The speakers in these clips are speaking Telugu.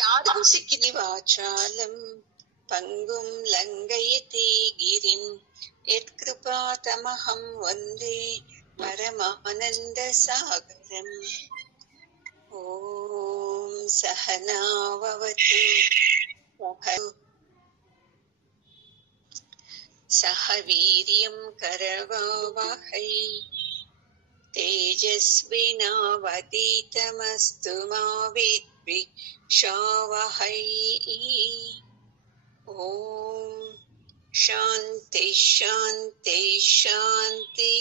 యాదృశికిని వాచాలం పంగుం లంఘయతే గిరిం యత్కృపాతమహం వందే పరమానంద సాగరం. ఓం సహనావవతు సహ వీర్యం కరవావహై తేజస్వినావధీతమస్తు మా విద్విషావహై. ఓం శాంతి శాంతి శాంతి.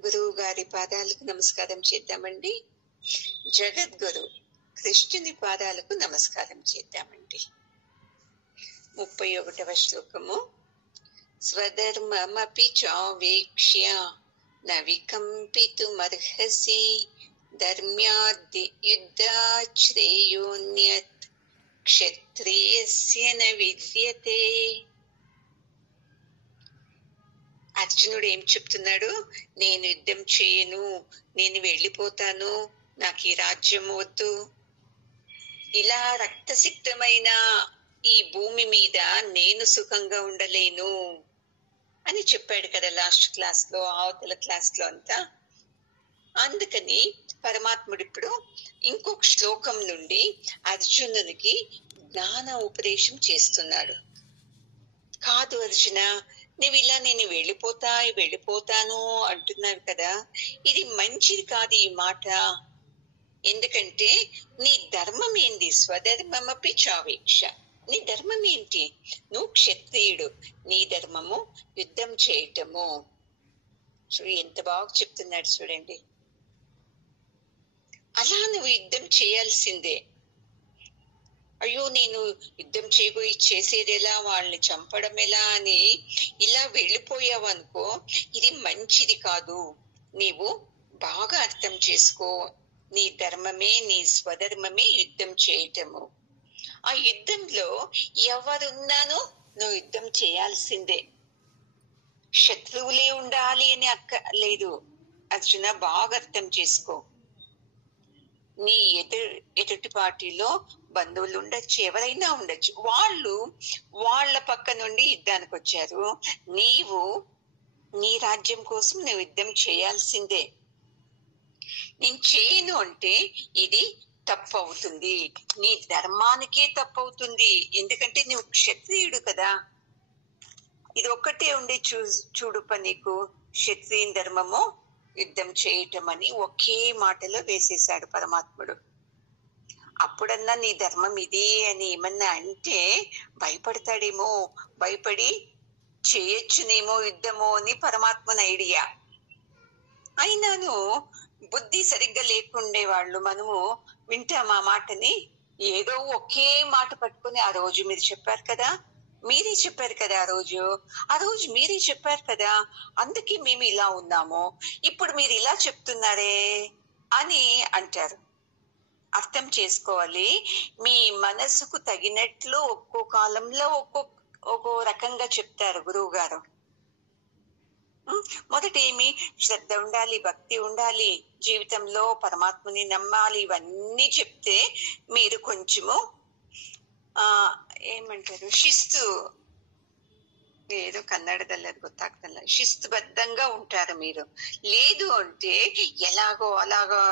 గురువు గారి పాదాలకు నమస్కారం చేద్దామండి. జగద్గురు కృష్ణుని పాదాలకు నమస్కారం చేద్దామండి. 31వ శ్లోకము. స్వధర్మమపి చావేక్ష్య న వికంపితుమర్హసి ధర్మ్యాద్ యుద్ధాత్ శ్రేయోన్యత్ క్షత్రియస్య న విద్యతే. అర్జునుడు ఏం చెప్తున్నాడు? నేను యుద్ధం చేయను, నేను వెళ్ళిపోతాను, నాకు ఈ రాజ్యం వద్దు, ఇలా రక్తసిక్తమైన ఈ భూమి మీద నేను సుఖంగా ఉండలేను అని చెప్పాడు కదా లాస్ట్ క్లాస్ లో, అవతల క్లాస్ లో అంతా. అందుకని పరమాత్ముడు ఇప్పుడు ఇంకొక శ్లోకం నుండి అర్జునునికి జ్ఞాన ఉపదేశం చేస్తున్నాడు. కాదు అర్జున, నువ్వు ఇలా నేను వెళ్ళిపోతాను అంటున్నావు కదా, ఇది మంచిది కాదు ఈ మాట. ఎందుకంటే నీ ధర్మం ఏంది? స్వధర్మమపి చావేక్ష. నీ ధర్మం ఏంటి? నువ్వు క్షత్రియుడు, నీ ధర్మము యుద్ధం చేయటము. చూడు ఎంత బాగా చెప్తున్నాడు చూడండి. అలా నువ్వు యుద్ధం చేయాల్సిందే. అయ్యో నేను యుద్ధం చేయబోయి చేసేది ఎలా, వాళ్ళని చంపడం ఎలా అని ఇలా వెళ్ళిపోయావు అనుకో, ఇది మంచిది కాదు. నీవు బాగా అర్థం చేసుకో. నీ ధర్మమే, నీ స్వధర్మమే యుద్ధం చేయటము. ఆ యుద్ధంలో ఎవరున్నానో నువ్వు యుద్ధం చేయాల్సిందే. శత్రువులే ఉండాలి అని లేదు అర్జున, బాగా అర్థం చేసుకో. నీ ఎదుటి పార్టీలో బంధువులు ఉండొచ్చు, ఎవరైనా ఉండొచ్చు, వాళ్ళ పక్క నుండి యుద్ధానికి వచ్చారు. నీవు నీ రాజ్యం కోసం నువ్వు యుద్ధం చేయాల్సిందే. నేను చేయను అంటే ఇది తప్పు అవుతుంది, నీ ధర్మానికే తప్పు అవుతుంది. ఎందుకంటే నువ్వు క్షత్రియుడు కదా. ఇది ఒక్కటే ఉండే చూడుప నీకు క్షత్రియ ధర్మము యుద్ధం చేయటం అని ఒకే మాటలో వేసేశాడు పరమాత్ముడు. అప్పుడన్నా నీ ధర్మం ఇది అని ఏమన్నా అంటే భయపడతాడేమో, భయపడి చేయొచ్చునేమో యుద్ధమో అని పరమాత్మని ఐడియా. అయినాను బుద్ధి సరిగ్గా లేకుండే వాళ్ళు మనము వింటాం ఆ మాటని. ఏదో ఒకే మాట పట్టుకుని, ఆ రోజు మీరు చెప్పారు కదా, మీరే చెప్పారు కదా, ఆ రోజు మీరే చెప్పారు కదా, అందుకే మేము ఇలా ఉన్నాము, ఇప్పుడు మీరు ఇలా చెప్తున్నారే అని అంటారు. అర్థం చేసుకోవాలి. మీ మనసుకు తగినట్లు ఒక్కో కాలంలో ఒక్కో రకంగా చెప్తారు గురువు గారు. మొదటేమి శ్రద్ధ ఉండాలి, భక్తి ఉండాలి, జీవితంలో పరమాత్మని నమ్మాలి. ఇవన్నీ చెప్తే మీరు కొంచెము ఏమంటారు, ಶಿಸ್ತು, ఏదో కన్నడದಲ್ಲಿ అది ಗೊತ್ತಾಗ್ತಲ್ಲ, ಶಿಸ್ತುబద్ధంగా ఉంటారు మీరు. లేదు అంటే ఎలాగో అలాగా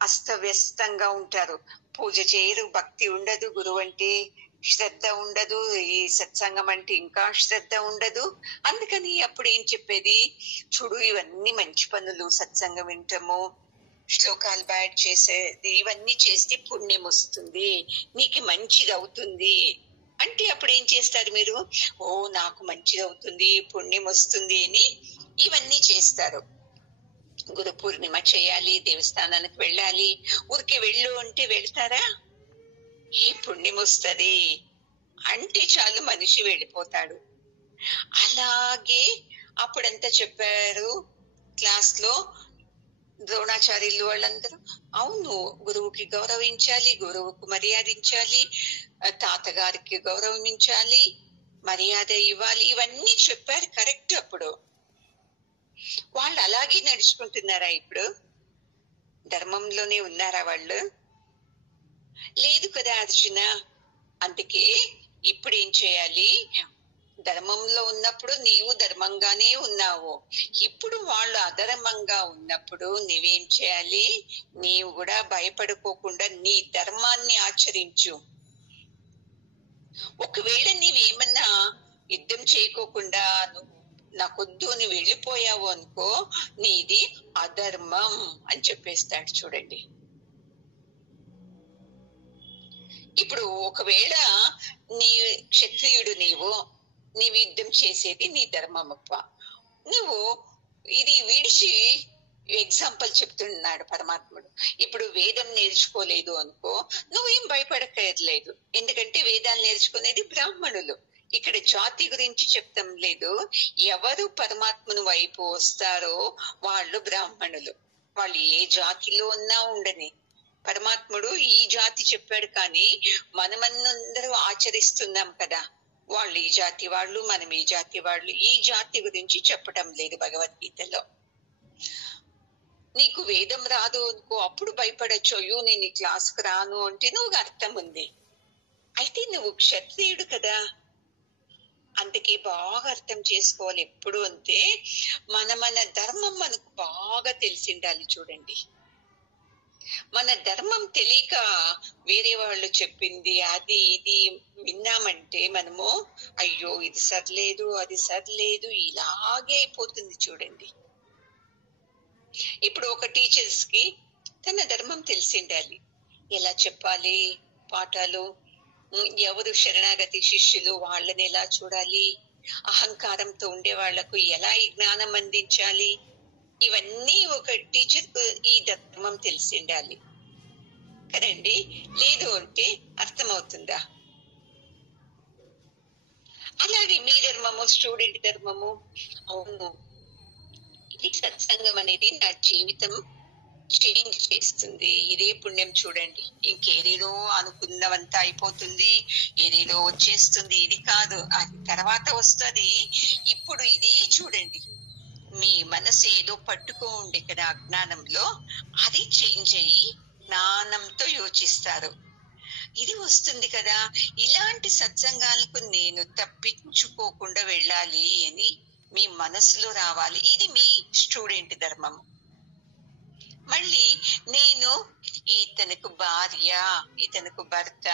అస్తవ్యస్తంగా ఉంటారు. పూజ చేయరు, భక్తి ఉండదు, గురువు అంటే శ్రద్ధ ఉండదు, ఈ సత్సంగం అంటే ఇంకా శ్రద్ధ ఉండదు. అందుకని అప్పుడు ఏం చెప్పేది, చూడు ఇవన్నీ మంచి పనులు, సత్సంగం వింటము, శ్లోకాలు బ్యాడ్ చేసేది, ఇవన్నీ చేస్తే పుణ్యం వస్తుంది, నీకు మంచిది అవుతుంది అంటే అప్పుడు ఏం చేస్తారు మీరు? ఓ నాకు మంచిది అవుతుంది, పుణ్యం వస్తుంది అని ఇవన్నీ చేస్తారు. గురు పూర్ణిమ చేయాలి, దేవస్థానానికి వెళ్ళాలి, ఊరికి వెళ్ళు అంటే వెళ్తారా? ఏ పుణ్యం వస్తుంది అంటే చాలు మనిషి వెళ్ళిపోతాడు. అలాగే అప్పుడంతా చెప్పారు క్లాస్ లో ద్రోణాచార్యులు వాళ్ళందరూ. అవును, గురువుకి గౌరవించాలి, గురువుకు మర్యాదించాలి, తాతగారికి గౌరవించాలి, మర్యాద ఇవ్వాలి, ఇవన్నీ చెప్పారు కరెక్ట్. అప్పుడు వాళ్ళు అలాగే నడుచుకుంటున్నారా? ఇప్పుడు ధర్మంలోనే ఉన్నారా వాళ్ళు? లేదు కదా అర్జున. అందుకే ఇప్పుడు ఏం చేయాలి? ధర్మంలో ఉన్నప్పుడు నీవు ధర్మంగానే ఉన్నావు. ఇప్పుడు వాళ్ళు అధర్మంగా ఉన్నప్పుడు నీవేం చేయాలి? నీవు కూడా భయపడుకోకుండా నీ ధర్మాన్ని ఆచరించు. ఒకవేళ నీవేమన్నా యుద్ధం చేయకోకుండా నాకొద్దు అని వెళ్ళిపోయావు అనుకో, నీది అధర్మం అని చెప్పేస్తాడు. చూడండి, ఇప్పుడు ఒకవేళ నీ క్షత్రియుడు, నీవు యుద్ధం చేసేది నీ ధర్మమప్ప. నువ్వు ఇది విడిచి ఎగ్జాంపుల్ చెప్తున్నాడు పరమాత్ముడు. ఇప్పుడు వేదం నేర్చుకోలేదు అనుకో, నువ్వేం భయపడక్కర్లేదు. ఎందుకంటే వేదాలు నేర్చుకునేది బ్రాహ్మణులు. ఇక్కడ జాతి గురించి చెప్తాం లేదు. ఎవరు పరమాత్మను వైపు వస్తారో వాళ్ళు బ్రాహ్మణులు. వాళ్ళు ఏ జాతిలో ఉన్నా ఉండని, పరమాత్ముడు ఈ జాతి చెప్పాడు. కానీ మనమందరూ ఆచరిస్తున్నాం కదా. వాళ్ళు ఈ జాతి వాళ్ళు, మనం ఈ జాతి వాళ్ళు. ఈ జాతి గురించి చెప్పటం లేదు భగవద్గీతలో. నీకు వేదం రాదు అనుకో, అప్పుడు భయపడచ్చు. అయ్యో నేను ఈ క్లాస్కి రాను అంటే నువ్వు అర్థం ఉంది. అయితే నువ్వు క్షత్రియుడు కదా, అందుకే బాగా అర్థం చేసుకోవాలి. ఎప్పుడు అంటే మన ధర్మం మనకు బాగా తెలిసిండాలి. చూడండి, మన ధర్మం తెలియక వేరే వాళ్ళు చెప్పింది అది ఇది విన్నామంటే మనము అయ్యో ఇది సర్లేదు అది సర్లేదు ఇలాగే అయిపోతుంది. చూడండి, ఇప్పుడు ఒక టీచర్స్ కి తన ధర్మం తెలిసిండాలి. ఎలా చెప్పాలి పాఠాలు, ఎవరు శరణాగతి శిష్యులు వాళ్ళని ఎలా చూడాలి, అహంకారంతో ఉండే వాళ్లకు ఎలా ఈ జ్ఞానం అందించాలి, ఇవన్నీ ఒక టీచర్ కు ఈ ధర్మం తెలిసిండాలి కదండి. లేదు అంటే అర్థమవుతుందా? అలాగే మీ ధర్మము, స్టూడెంట్ ధర్మము. అవును, ఇది సత్సంగం అనేది నా జీవితం చేంజ్ చేస్తుంది. ఇదే పుణ్యం. చూడండి, ఇంకేదేదో అనుకున్నవంతా అయిపోతుంది, ఏదేదో వచ్చేస్తుంది. ఇది కాదు, అది తర్వాత వస్తుంది. ఇప్పుడు ఇదే చూడండి, మీ మనసు ఏదో పట్టుకో ఉండే కదా అజ్ఞానంలో, అది చేంజ్ అయ్యి జ్ఞానంతో యోచిస్తారు. ఇది వస్తుంది కదా. ఇలాంటి సత్సంగాలకు నేను తప్పించుకోకుండా వెళ్ళాలి అని మీ మనసులో రావాలి. ఇది మీ స్టూడెంట్ ధర్మము. మళ్ళీ నేను ఇతనుకు భార్య, ఇతనుకు భర్త,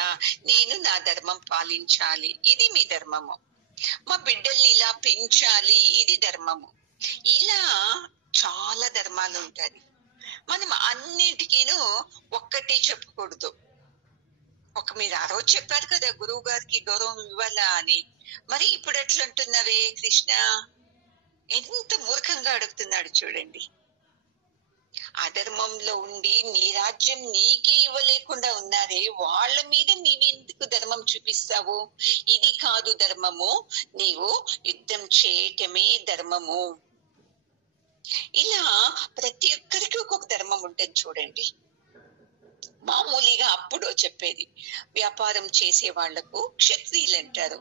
నేను నా ధర్మం పాలించాలి, ఇది మీ ధర్మము. మా బిడ్డల్ని ఇలా పెంచాలి, ఇది ధర్మము. ఇలా చాలా ధర్మాలు ఉంటాయి. మనం అన్నిటికీను ఒక్కటే చెప్పకూడదు. మీరు ఆ రోజు చెప్పారు కదా గురువు గారికి గౌరవం ఇవ్వాలా అని. మరి ఇప్పుడు ఎట్లా అంటున్నావే కృష్ణ? ఎంత మూర్ఖంగా అడుగుతున్నాడు చూడండి. అధర్మంలో ఉండి నీ రాజ్యం నీకే ఇవ్వలేకుండా ఉన్నారే, వాళ్ళ మీద నీవెందుకు ధర్మం చూపిస్తావు? ఇది కాదు ధర్మము, నీవు యుద్ధం చేయటమే ధర్మము. ఇలా ప్రతి ఒక్కరికి ఒక్కొక్క ధర్మం ఉంటుంది చూడండి. మామూలుగా అప్పుడు చెప్పేది, వ్యాపారం చేసే వాళ్లకు క్షత్రియులు అంటారు,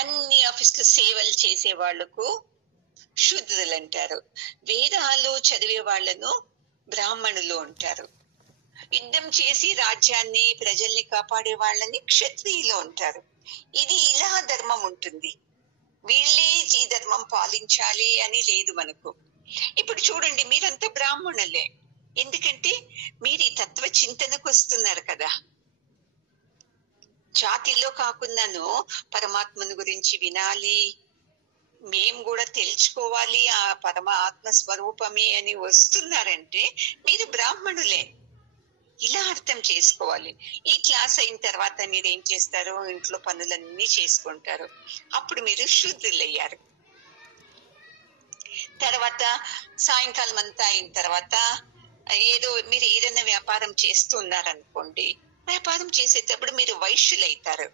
అన్ని ఆఫీసులు సేవలు చేసే వాళ్లకు శూద్రులు అంటారు, వేదాలు చదివే వాళ్లను బ్రాహ్మణులు అంటారు, యుద్ధం చేసి రాజ్యాన్ని ప్రజల్ని కాపాడే వాళ్ళని క్షత్రియులు అంటారు. ఇది ఇలా ధర్మం ఉంటుంది. వీళ్ళే ఈ ధర్మం పాలించాలి అని లేదు మనకు. ఇప్పుడు చూడండి, మీరంతా బ్రాహ్మణులే. ఎందుకంటే మీరు ఈ తత్వ చింతనకు వస్తున్నారు కదా. జాతిలో కాకుండాను పరమాత్మను గురించి వినాలి, మేము కూడా తెలుసుకోవాలి, ఆ పరమాత్మ స్వరూపమే అని వస్తున్నారంటే మీరు బ్రాహ్మణులే. ఇలా అర్థం చేసుకోవాలి. ఈ క్లాస్ అయిన తర్వాత మీరు ఏం చేస్తారు? ఇంట్లో పనులన్నీ చేసుకుంటారు. అప్పుడు మీరు శూద్రులయ్యారు. తర్వాత సాయంకాలం అంతా అయిన తర్వాత మీరు ఏదైనా వ్యాపారం చేస్తున్నారనుకోండి, వ్యాపారం చేసేటప్పుడు మీరు వైశ్యులైతారు.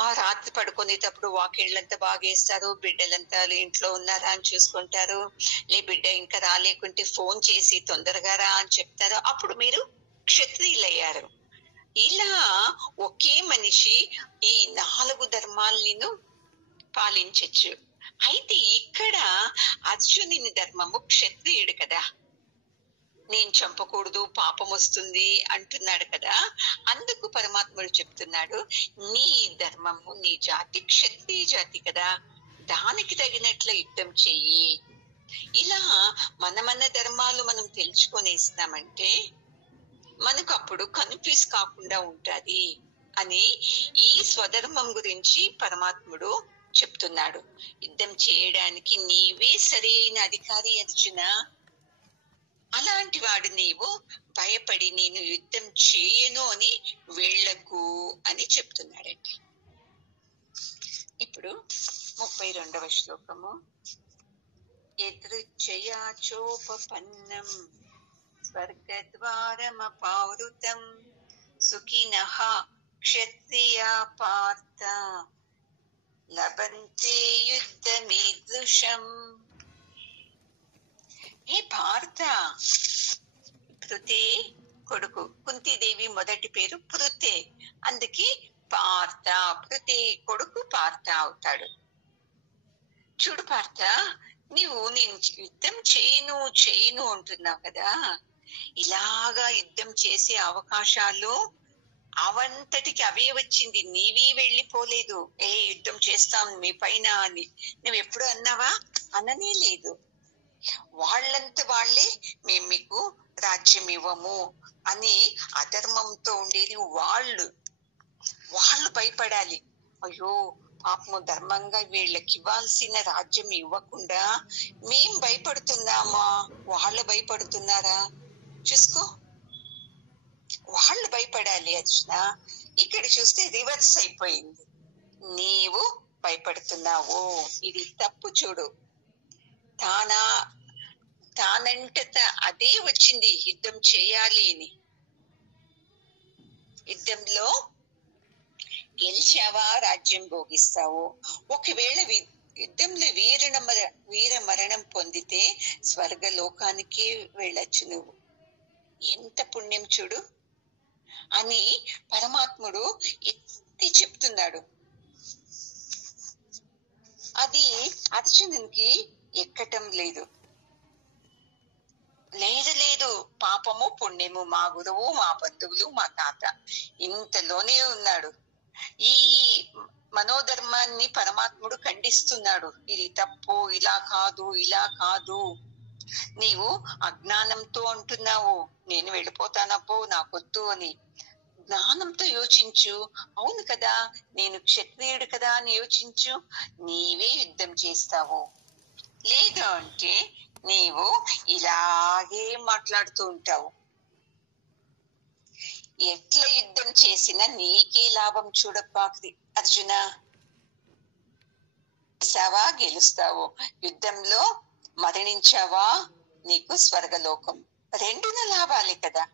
ఆ రాత్రి పడుకునేటప్పుడు వాకిళ్ళంతా బాగేస్తారు, బిడ్డలంతా ఇంట్లో ఉన్నారా అని చూసుకుంటారు. బిడ్డ ఇంకా రాలేకుంటే ఫోన్ చేసి తొందరగా రా అని చెప్తారు. అప్పుడు మీరు క్షత్రియులయ్యారు. ఇలా ఒకే మనిషి ఈ 4 ధర్మాలను పాలించచ్చు. అయితే ఇక్కడ అర్జునుని ధర్మము క్షత్రియుడు కదా, నేను చంపకూడదు పాపం వస్తుంది అంటున్నాడు కదా. పరమాత్ముడు చెప్తున్నాడు, నీ ధర్మము, నీ జాతి క్షత్రియ జాతి కదా, దానికి తగినట్లు యుద్ధం చెయ్యి. ఇలా మన ధర్మాలు మనం తెలుసుకొని ఇస్తామంటే మనకు అప్పుడు కన్ఫ్యూజ్ కాకుండా ఉంటది అని ఈ స్వధర్మం గురించి పరమాత్ముడు చెప్తున్నాడు. యుద్ధం చేయడానికి నీవే సరైన అధికారి అర్జున. అలాంటి వాడు నీవు భయపడి నేను యుద్ధం చేయను అని వెళ్ళకు అని చెప్తున్నాడండి. ఇప్పుడు 32వ శ్లోకము. యదృచ్ఛయా చోపపన్నం స్వర్గద్వారమపావృతం సుఖినః క్షత్రియా పార్థ లభంతే యుద్ధమీదృశం. హే పార్థ, పృథే కొడుకు, కుంతీదేవి మొదటి పేరు పృథే, అందుకే పార్థ, పృథే కొడుకు పార్థ అవుతాడు. చూడు పార్థ, నీవు నేను యుద్ధం చేయను అంటున్నావు కదా, ఇలాగా యుద్ధం చేసే అవకాశాలు అవంతటికి అవే వచ్చింది, నీవే వెళ్ళిపోలేదు. యుద్ధం చేస్తాం మీ పైన అని నువ్వు ఎప్పుడు అన్నావా? అననే లేదు. వాళ్ళంతా వాళ్ళే మేము మీకు రాజ్యం ఇవ్వము అని అధర్మంతో ఉండేది వాళ్ళు భయపడాలి. అయ్యో పాపము, ధర్మంగా వీళ్ళకి ఇవ్వాల్సిన రాజ్యం ఇవ్వకుండా మేం భయపడుతున్నామా, వాళ్ళు భయపడుతున్నారా? చూసుకో, వాళ్ళు భయపడాలి అర్జున. ఇక్కడ చూస్తే రివర్స్ అయిపోయింది, నీవు భయపడుతున్నావు. ఇది తప్పు. చూడు, తానంట అదే వచ్చింది యుద్ధం చేయాలి అని. యుద్ధంలో గెలిచావా రాజ్యం భోగిస్తావు. ఒకవేళ యుద్ధంలో వీర మరణం పొందితే స్వర్గలోకానికి వెళ్ళొచ్చు నువ్వు. ఎంత పుణ్యం చూడు అని పరమాత్ముడు ఎత్తి చెప్తున్నాడు. అది అర్జునునికి ఎక్కటం లేదు. లేదు పాపము పుణ్యము, మా గురువు, మా బంధువులు, మా తాత ఇంతలోనే ఉన్నాడు. ఈ మనోధర్మాన్ని పరమాత్ముడు ఖండిస్తున్నాడు. ఇది తప్పు, ఇలా కాదు. నీవు అజ్ఞానంతో అంటున్నావు నేను వెళ్ళిపోతానప్పో నాకొద్దు అని. జ్ఞానంతో యోచించు. అవును కదా, నేను క్షత్రియుడు కదా అని యోచించు. నీవే యుద్ధం చేస్తావు. లేదు అంటే నీవు ఇలాగే మాట్లాడుతూ ఉంటావు. ఎట్లా యుద్ధం చేసినా నీకే లాభం చూడప్పా అర్జున. గెలుస్తావు, యుద్ధంలో మరణించావా నీకు స్వర్గలోకం, రెండున లాభాలే కదా.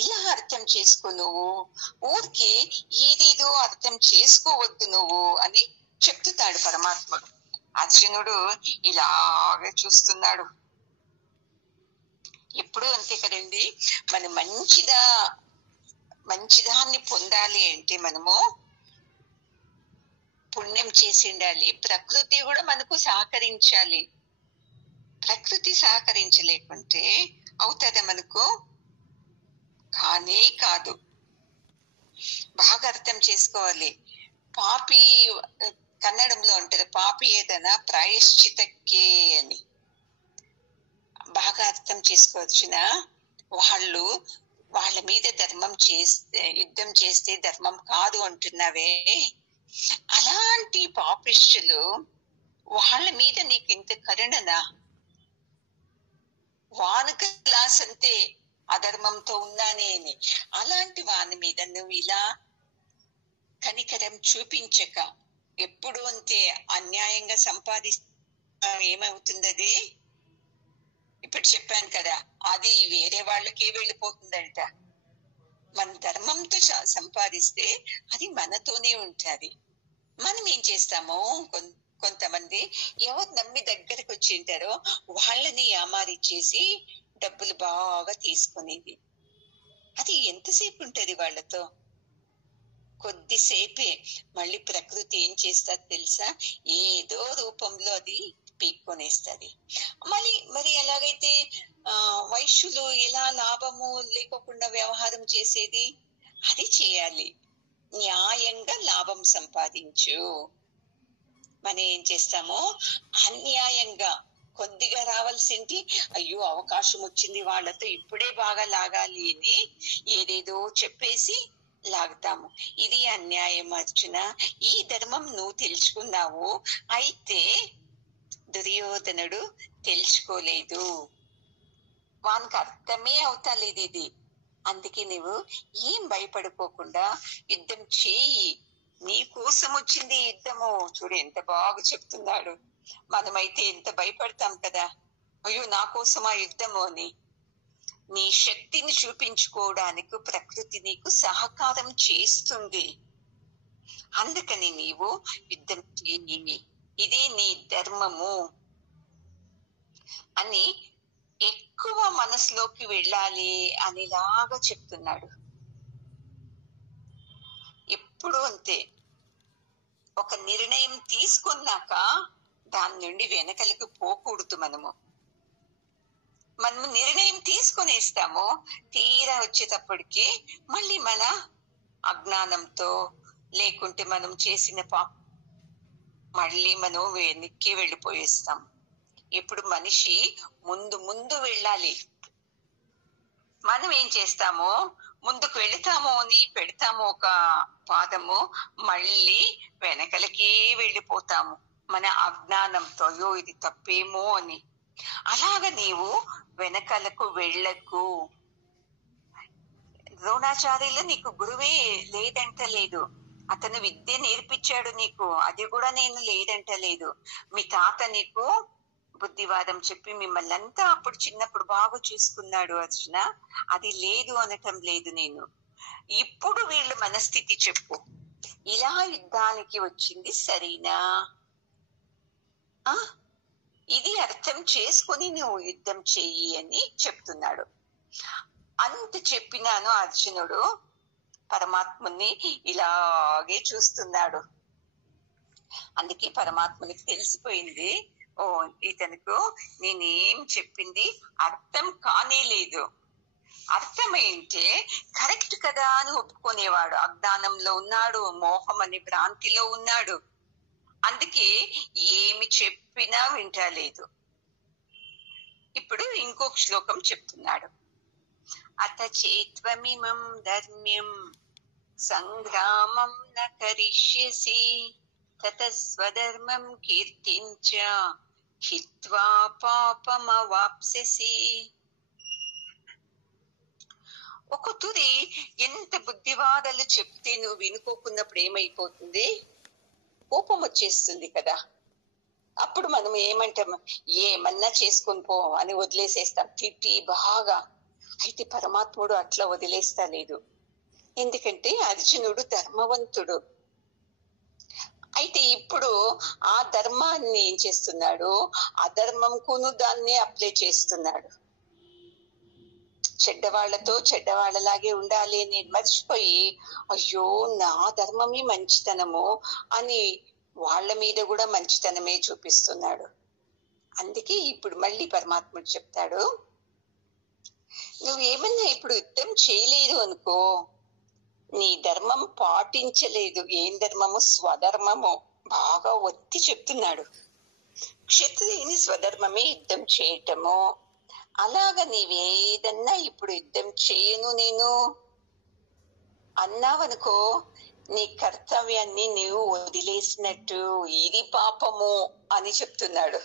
ఇలా అర్థం చేసుకో. నువ్వు ఊరికి ఏదేదో అర్థం చేసుకోవద్దు నువ్వు అని చెప్తున్నాడు పరమాత్ముడు. అర్జునుడు ఇలాగే చూస్తున్నాడు. ఎప్పుడు అంతే కదండి, మనం మంచిదాన్ని పొందాలి అంటే మనము పుణ్యం చేసి ఉండాలి. ప్రకృతి కూడా మనకు సహకరించాలి. ప్రకృతి సహకరించలేకుంటే అవుతుందా మనకు? కానీ కాదు. బాగా అర్థం చేసుకోవాలి. పాపి, కన్నడంలో అంటారు పాపి ఏదైనా ప్రాయశ్చితక్కే అని. బాగా అర్థం చేసుకోవచ్చునా. వాళ్ళ మీద యుద్ధం చేస్తే ధర్మం కాదు అంటున్నావే, అలాంటి పాపిష్టులు వాళ్ళ మీద నీకు ఇంత కరుణనా? వానక క్లాస్ అంతే అధర్మంతో ఉన్నానే అని. అలాంటి వాని మీద నువ్వు ఇలా కనికరం చూపించక ఎప్పుడు అంతే అన్యాయంగా సంపాదిస్తా ఏమవుతుంది? అది ఇప్పుడు చెప్పాను కదా, అది వేరే వాళ్ళకే వెళ్ళిపోతుందంట. మన ధర్మంతో సంపాదిస్తే అది మనతోనే ఉంటది. మనం ఏం చేస్తామో, కొంతమంది ఎవరు నమ్మి దగ్గరకు వచ్చింటారో వాళ్ళని యామారిచ్చేసి డబ్బులు బాగా తీసుకునేది. అది ఎంతసేపు ఉంటది వాళ్ళతో? కొద్దిసేపే. మళ్ళీ ప్రకృతి ఏం చేస్తుంది తెలుసా? ఏదో రూపంలో అది పీక్కొనేస్తుంది. మరి ఎలాగైతే వైశ్యులు ఎలా లాభము లేకోకుండా వ్యవహారం చేసేది, అది చేయాలి. న్యాయంగా లాభం సంపాదించు. మనం ఏం చేస్తామో అన్యాయంగా కొద్దిగా రావాల్సింది, అయ్యో అవకాశం వచ్చింది వాళ్ళతో ఇప్పుడే బాగా లాగాలి అని ఏదేదో చెప్పేసి లాగుతాము. ఇది అన్యాయం అర్జున. ఈ ధర్మం నువ్వు తెలుసుకున్నావు, అయితే దుర్యోధనుడు తెలుసుకోలేదు, వానికి అర్థమే అవుతలేదు ఇది. అందుకే నువ్వు ఏం భయపడిపోకుండా యుద్ధం చేయి, నీ కోసం వచ్చింది యుద్ధము. చూడు ఎంత బాగా చెప్తున్నాడు. మనమైతే ఎంత భయపడతాం కదా, అయ్యో నా కోసం ఆ యుద్ధము అని. నీ శక్తిని చూపించుకోవడానికి ప్రకృతి నీకు సహకారం చేస్తుంది. అందుకని నీవు యుద్ధం చేయి, ఇది నీ ధర్మము అని ఎక్కువ మనసులోకి వెళ్ళాలి అనేలాగా చెప్తున్నాడు. ఎప్పుడు అంతే, ఒక నిర్ణయం తీసుకున్నాక దాని నుండి వెనకలకు పోకూడదు. మనము నిర్ణయం తీసుకునేస్తాము, తీరా వచ్చేటప్పటికి మళ్ళీ మన అజ్ఞానంతో లేకుంటే మనం చేసిన మళ్ళీ మనం వెనక్కి వెళ్ళిపోయేస్తాం. ఇప్పుడు మనిషి ముందు ముందు వెళ్ళాలి. మనం ఏం చేస్తామో ముందుకు వెళతాము అని పెడతాము ఒక పాదము, మళ్ళీ వెనకలకి వెళ్ళిపోతాము మన అజ్ఞానంతో, అయ్యో ఇది తప్పేమో అని. అలాగ నీవు వెనకలకు వెళ్ళకు. ద్రోణాచార్యులు నీకు గురువే లేదంటలేదు, అతను విద్య నేర్పించాడు నీకు, అది కూడా నేను లేదంటలేదు. మీ తాత నీకు బుద్ధివాదం చెప్పి మిమ్మల్ని అంతా అప్పుడు చిన్నప్పుడు బాగా చూసుకున్నాడు అర్జున, అది లేదు అనటం లేదు నేను. ఇప్పుడు వీళ్ళ మనస్థితి చెప్పు, ఇలా యుద్ధానికి వచ్చింది సరేనా? ఇది అర్థం చేసుకుని నువ్వు యుద్ధం చెయ్యి అని చెప్తున్నాడు. అంత చెప్పినాను అర్జునుడు పరమాత్ముని ఇలాగే చూస్తున్నాడు. అందుకే పరమాత్మునికి తెలిసిపోయింది, ఓ ఇతనుకు నేనేం చెప్పింది అర్థం కానే లేదు. అర్థమైంటే కరెక్ట్ కదా అని ఒప్పుకునేవాడు. అజ్ఞానంలో ఉన్నాడు, మోహం అనే భ్రాంతిలో ఉన్నాడు. అందుకే ఏమి చెప్పినా వింటలేదు. ఇప్పుడు ఇంకొక శ్లోకం చెప్తున్నాడు. అత చేత్వమిమం ధర్మ్యం సంగ్రామం న కరిష్యసి తత స్వధర్మం కీర్తించ హిత్వా పాపమవాప్స్యసి. ఒక తుది ఎంత బుద్ధివాదాలు చెప్తే నువ్వు వినుకోకున్నప్పుడు ఏమైపోతుంది, కోపం వచ్చేస్తుంది కదా. అప్పుడు మనం ఏమంటాం, ఏమన్నా చేసుకొని పో అని వదిలేసేస్తాం తిట్టి బాగా. అయితే పరమాత్ముడు అట్లా వదిలేస్తా లేదు, ఎందుకంటే అర్జునుడు ధర్మవంతుడు. అయితే ఇప్పుడు ఆ ధర్మాన్ని ఏం చేస్తున్నాడు, అధర్మంకును దాన్ని అప్లై చేస్తున్నాడు. చెడ్డవాళ్లతో చెడ్డవాళ్లలాగే ఉండాలి అని మర్చిపోయి, అయ్యో నా ధర్మమే మంచితనము అని వాళ్ళ మీద కూడా మంచితనమే చూపిస్తున్నాడు. అందుకే ఇప్పుడు మళ్ళీ పరమాత్ముడు చెప్తాడు, నువ్వేమన్నా ఇప్పుడు యుద్ధం చేయలేదు అనుకో, నీ ధర్మం పాటించలేదు. ఏం ధర్మము? స్వధర్మము. బాగా ఒత్తి చెప్తున్నాడు. క్షత్రియుని స్వధర్మమే యుద్ధం చేయటము. అలాగ నీవేదన్నా ఇప్పుడు యుద్ధం చేయను నేను అన్నావనుకో, నీ కర్తవ్యాన్ని నీవు వదిలేసినట్టు, ఇది పాపము అని చెప్తున్నాడు.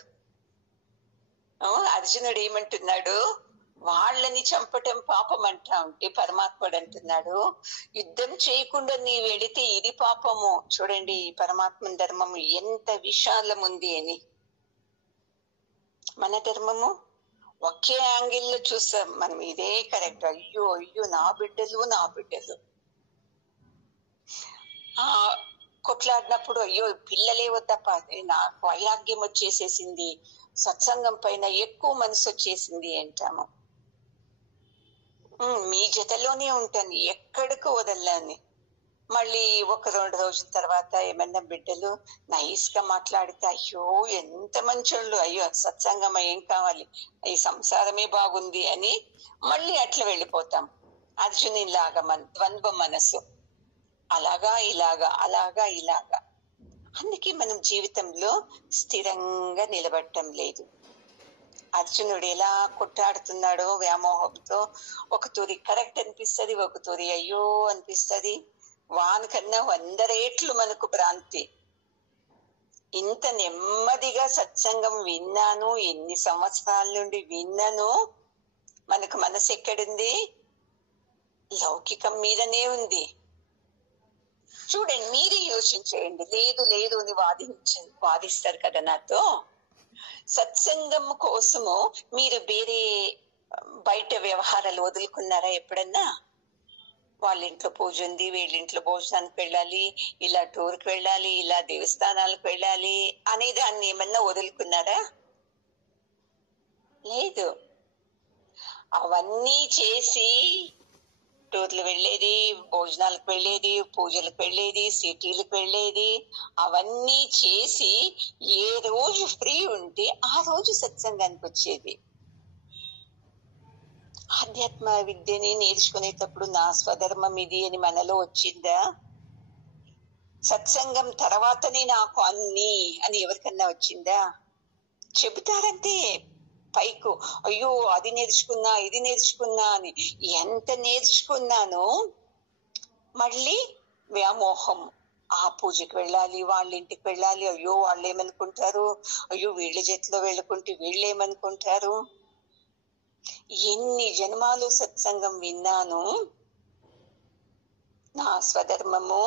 అర్జునుడు ఏమంటున్నాడు, వాళ్ళని చంపటం పాపం అంటా ఉంటే పరమాత్ముడు అంటున్నాడు, యుద్ధం చేయకుండా నీ వెళితే ఇది పాపము. చూడండి పరమాత్మ ధర్మము ఎంత విశాలం ఉంది అని. మన ధర్మము ఒకే యాంగిల్లో చూస్తాం మనం, ఇదే కరెక్ట్, అయ్యో అయ్యో నా బిడ్డలు నా బిడ్డలు. కొట్లాడినప్పుడు అయ్యో పిల్లలే వద్దప్ప, నాకు వైరాగ్యం వచ్చేసేసింది, సత్సంగం పైన ఎక్కువ మనసు వచ్చేసింది అంటాము. మీ జతలోనే ఉంటాను, ఎక్కడికి వదలని. మళ్ళీ ఒక 2 రోజుల తర్వాత ఏమన్నా బిడ్డలు నైస్ గా మాట్లాడితే, అయ్యో ఎంత మంచోళ్ళు, అయ్యో సత్సంగం ఏం కావాలి, ఈ సంసారమే బాగుంది అని మళ్ళీ అట్లా వెళ్ళిపోతాం. అర్జుని లాగా ద్వంద్వ మనసు. అలాగా ఇలాగా అలాగా ఇలాగా. అందుకే మనం జీవితంలో స్థిరంగా నిలబడటం లేదు. అర్జునుడు ఎలా కొట్టాడుతున్నాడో వ్యామోహంతో, ఒక తూరి కరెక్ట్ అనిపిస్తుంది, ఒక తూరి అయ్యో అనిపిస్తుంది. వానికన్నా 100 రేట్లు మనకు భ్రాంతి. ఇంత నెమ్మదిగా సత్సంగం విన్నాను, ఎన్ని సంవత్సరాల నుండి విన్నాను, మనకు మనసు ఎక్కడుంది? లౌకికం మీదనే ఉంది. చూడండి, మీరే యోచించేయండి. లేదు లేదు అని వాదిస్తారు కదా నాతో. సత్సంగం కోసము మీరు వేరే బయట వ్యవహారాలు వదులుకున్నారా ఎప్పుడన్నా? వాళ్ళ ఇంట్లో పూజ ఉంది, వీళ్ళింట్లో భోజనానికి వెళ్ళాలి, ఇలా టూర్కి వెళ్ళాలి, ఇలా దేవస్థానాలకు వెళ్ళాలి అనే దాన్ని ఏమన్నా వదులుకున్నారా? లేదు. అవన్నీ చేసి టూర్లు వెళ్ళేది, భోజనాలకు వెళ్ళేది, పూజలకు వెళ్ళేది, సిటీలకు వెళ్ళేది, అవన్నీ చేసి ఏ రోజు ఫ్రీ ఉంటే ఆ రోజు సత్సంగానికి వచ్చేది. ఆధ్యాత్మ విద్యని నేర్చుకునేటప్పుడు నా స్వధర్మం ఇది అని మనలో వచ్చిందా? సత్సంగం తర్వాతనే నాకు అన్ని అని ఎవరికన్నా వచ్చిందా? చెబుతారంతే పైకు, అయ్యో అది నేర్చుకున్నా ఇది నేర్చుకున్నా అని. ఎంత నేర్చుకున్నానో మళ్ళీ వ్యామోహం. ఆ పూజకి వెళ్ళాలి, వాళ్ళ ఇంటికి వెళ్ళాలి, అయ్యో వాళ్ళు ఏమనుకుంటారు, అయ్యో వీళ్ళ చేతిలో వెళ్ళకుంటే వీళ్ళు ఏమనుకుంటారు. ఎన్ని జన్మాలు సత్సంగం విన్నాను, నా స్వధర్మము,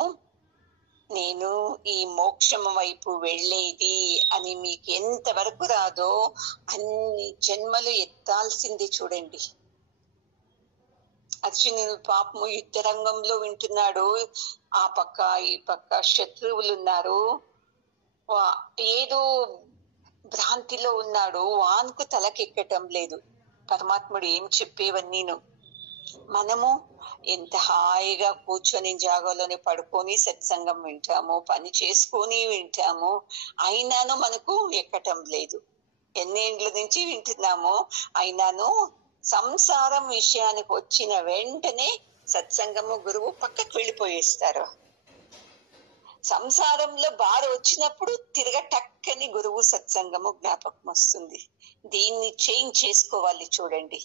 నేను ఈ మోక్షం వైపు వెళ్ళేది అని మీకు ఎంతవరకు రాదో అన్ని జన్మలు ఎత్తాల్సింది. చూడండి, అర్జునుడు పాపము యుద్ధ రంగంలో వింటున్నాడు, ఆ పక్క ఈ పక్క శత్రువులు ఉన్నారు, ఏదో భ్రాంతిలో ఉన్నాడు, వానుకు తలకెక్కటం లేదు. పరమాత్ముడు ఏం చెప్పేవన్నీను. మనము ఎంత హాయిగా కూర్చొని జాగాలోనే పడుకొని సత్సంగం వింటాము, పని చేసుకొని వింటాము, అయినాను మనకు ఎక్కటం లేదు. ఎన్నేండ్ల నుంచి వింటున్నాము, అయినాను సంసారం విషయానికి వచ్చిన వెంటనే సత్సంగము గురువు పక్కకు వెళ్ళిపోయేస్తారు. సంసారంలో బాధ వచ్చినప్పుడు తిరగ టక్కని గురువు సత్సంగము జ్ఞాపకం వస్తుంది. దీన్ని చేంజ్ చేసుకోవాలి. చూడండి,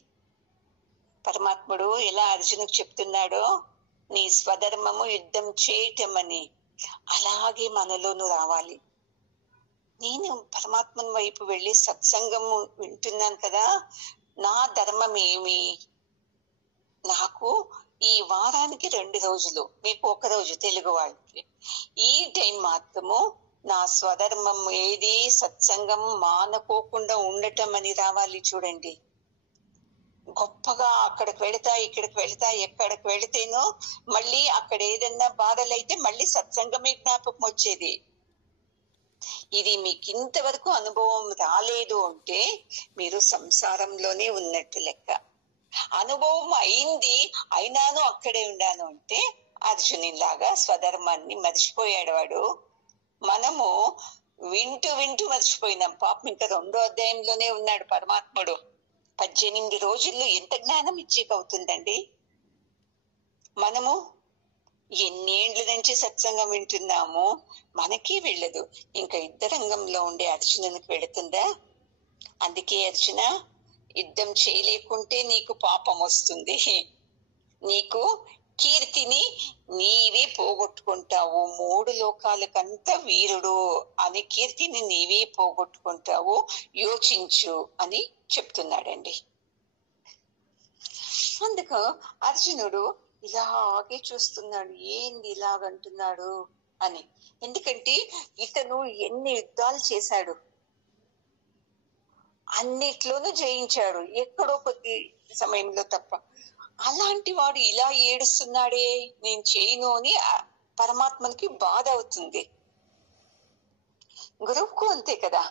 పరమాత్ముడు ఎలా అర్జునుకు చెప్తున్నాడో, నీ స్వధర్మము యుద్ధం చేయటమని, అలాగే మనలోనూ రావాలి. నేను పరమాత్మని వైపు వెళ్ళి సత్సంగము వింటున్నాను కదా, నా ధర్మం ఏమి? నాకు ఈ వారానికి 2 రోజులు, మీకు 1 రోజు తెలుగు వాళ్ళకి, ఈ టైం మాత్రము నా స్వధర్మం ఏది? సత్సంగం మానుకోకుండా ఉండటం అని రావాలి. చూడండి, గొప్పగా అక్కడికి వెళతా, ఇక్కడికి వెళతా, ఎక్కడికి వెళితేనో మళ్ళీ అక్కడ ఏదన్నా బాధలైతే మళ్ళీ సత్సంగమే జ్ఞాపకం వచ్చేది. ఇది మీకు ఇంతవరకు అనుభవం రాలేదు అంటే మీరు సంసారంలోనే ఉన్నట్టు లెక్క. అనుభవం అయింది, అయినాను అక్కడే ఉండాను అంటే అర్జునులాగా స్వధర్మాన్ని మర్చిపోయాడు వాడు. మనము వింటూ వింటూ మర్చిపోయినాం. పాపం ఇంకా 2వ అధ్యాయంలోనే ఉన్నాడు పరమాత్ముడు. 18 రోజుల్లో ఎంత జ్ఞానం ఇచ్చేకవుతుందండి? మనము ఎన్నేండ్ల నుంచి సత్సంగం వింటున్నాము, మనకి వెళ్ళదు. ఇంకా యుద్ధరంగంలో ఉండే అర్జునునికి వెళుతుందా? అందుకే అర్జున, యుద్ధం చేయలేకుంటే నీకు పాపం వస్తుంది, నీకు కీర్తిని నీవే పోగొట్టుకుంటావు, 3 లోకాలకంతా వీరుడు అని కీర్తిని నీవే పోగొట్టుకుంటావు, యోచించు అని చెప్తున్నాడండి. అందుకు అర్జునుడు ఇలాగే చూస్తున్నాడు, ఏంది ఇలాగంటున్నాడు అని. ఎందుకంటే ఇతను ఎన్ని యుద్ధాలు చేశాడు, అన్నిట్లోనూ జయించాడు, ఎక్కడో కొద్ది సమయంలో తప్ప. అలాంటి వాడు ఇలా ఏడుస్తున్నాడే, నేను చేయను అని పరమాత్మనికి బాధ అవుతుంది. గురువుకు అంతే కదా,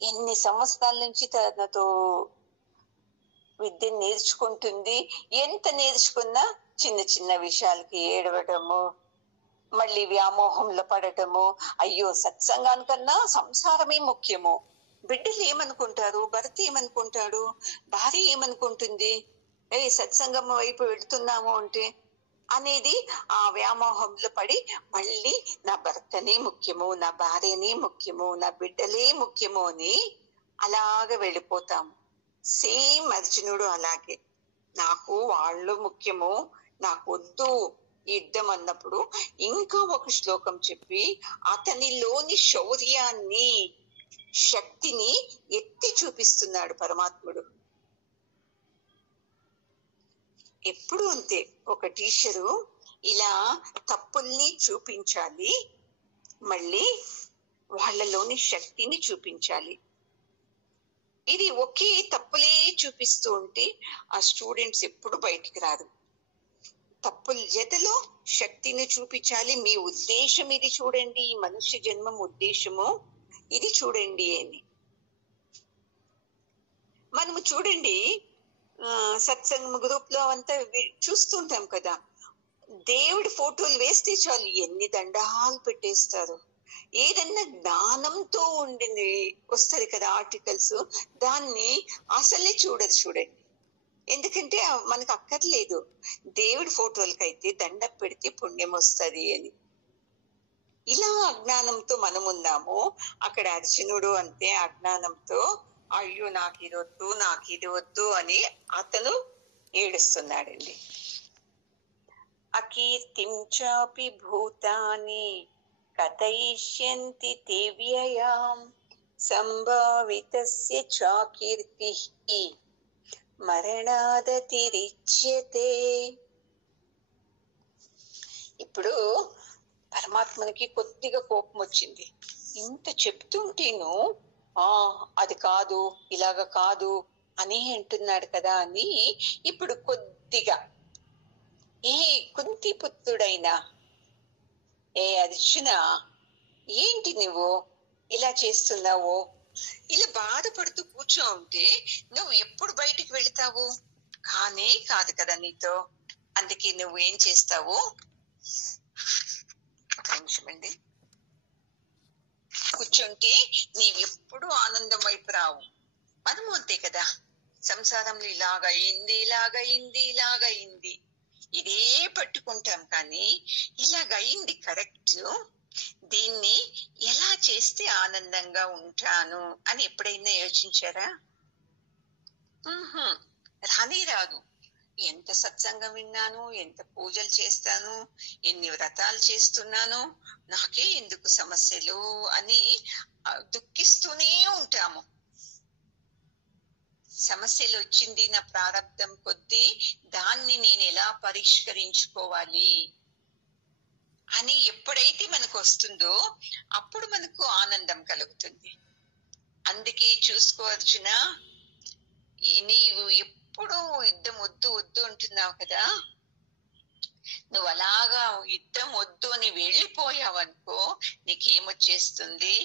ఎన్ని సంవత్సరాల నుంచి తనతో విద్య నేర్చుకుంటుంది, ఎంత నేర్చుకున్నా చిన్న చిన్న విషయాలకి ఏడవటము, మళ్ళీ వ్యామోహంలో పడటము. అయ్యో, సత్సంగానికన్నా సంసారమే ముఖ్యము. బిడ్డలు ఏమనుకుంటారు, భర్త ఏమనుకుంటాడు, భార్య ఏమనుకుంటుంది, సత్సంగం వైపు వెళుతున్నాము అంటే అనేది ఆ వ్యామోహంలో పడి మళ్ళీ నా భర్తనే ముఖ్యము, నా భార్యనే ముఖ్యము, నా బిడ్డలే ముఖ్యము అని అలాగే వెళ్ళిపోతాము. సేమ్ అర్జునుడు అలాగే, నాకు వాళ్ళు ముఖ్యము, నాకు వద్దు యుద్ధం అన్నప్పుడు ఇంకా ఒక శ్లోకం చెప్పి అతనిలోని శౌర్యాన్ని, శక్తిని ఎత్తి చూపిస్తున్నాడు పరమాత్ముడు. ఎప్పుడు అంతే, ఒక టీచరు ఇలా తప్పుల్ని చూపించాలి, మళ్ళీ వాళ్ళలోని శక్తిని చూపించాలి. ఇది ఒకే తప్పులే చూపిస్తూ ఉంటే ఆ స్టూడెంట్స్ ఎప్పుడు బయటికి రాదు. తప్పుల జతలో శక్తిని చూపించాలి. మీ ఉద్దేశం ఇది చూడండి, ఈ మనుష్య జన్మం ఉద్దేశము ఇది చూడండి అని. మనము చూడండి సత్సంగం గ్రూప్ లో అంతా చూస్తుంటాం కదా, దేవుడి ఫోటోలు వేస్తే చాలు ఎన్ని దండాలు పెట్టేస్తారు. ఏదన్నా జ్ఞానంతో ఉండింది వస్తుంది కదా ఆర్టికల్స్, దాన్ని అసలే చూడండి. ఎందుకంటే మనకు అక్కర్లేదు, దేవుడి ఫోటోలకైతే దండ పెడితే పుణ్యం వస్తుంది అని. ఇలా అజ్ఞానంతో మనం ఉన్నాము. అక్కడ అర్జునుడు అంతే అజ్ఞానంతో, అయ్యో నాకు ఇది వద్దు, నాకు ఇది వద్దు అని అతను ఏడుస్తున్నాడండి. అకీర్తిం చాపి భూతాని కథయిష్యంతి తే వ్యయాం సంభావితస్య చాకీర్తిః మరణాదతిరిచ్యతే. ఇప్పుడు పరమాత్మనికి కొద్దిగా కోపం వచ్చింది. ఇంత చెప్తుంటేను అది కాదు, ఇలాగ కాదు అని అంటున్నాడు కదా అని ఇప్పుడు కొద్దిగా కుంతి పుత్రుడైనా, అర్జున ఏంటి నువ్వు ఇలా చేస్తున్నావు, ఇలా బాధపడుతూ కూర్చో ఉంటే నువ్వు ఎప్పుడు బయటికి వెళతావు? కానే కాదు కదా నీతో. అందుకే నువ్వు ఏం చేస్తావు? ఒక నిమిషం అండి. కూర్చుంటే నీవెప్పుడు ఆనందం వైపు రావు. మనము అంతే కదా, సంసారంలో ఇలాగయింది ఇదే పట్టుకుంటాం. కానీ ఇలాగయింది కరెక్ట్, దీన్ని ఎలా చేస్తే ఆనందంగా ఉంటాను అని ఎప్పుడైనా యోచించారా? రానే రాదు. ఎంత సత్సంగం విన్నాను, ఎంత పూజలు చేస్తాను, ఎన్ని వ్రతాలు చేస్తున్నాను, నాకే ఎందుకు సమస్యలు అని దుఃఖిస్తూనే ఉంటాము. సమస్యలు వచ్చింది నా ప్రారంధం కొద్దీ, దాన్ని నేను ఎలా పరిష్కరించుకోవాలి అని ఎప్పుడైతే మనకు వస్తుందో అప్పుడు మనకు ఆనందం కలుగుతుంది. అందుకే చూసుకోవచ్చున, నీవు ఎప్పుడు యుద్ధం వద్దు అంటున్నావు కదా, నువ్వు అలాగా యుద్ధం వద్దు అని వెళ్ళిపోయావనుకో నీకేమొచ్చేస్తుంది?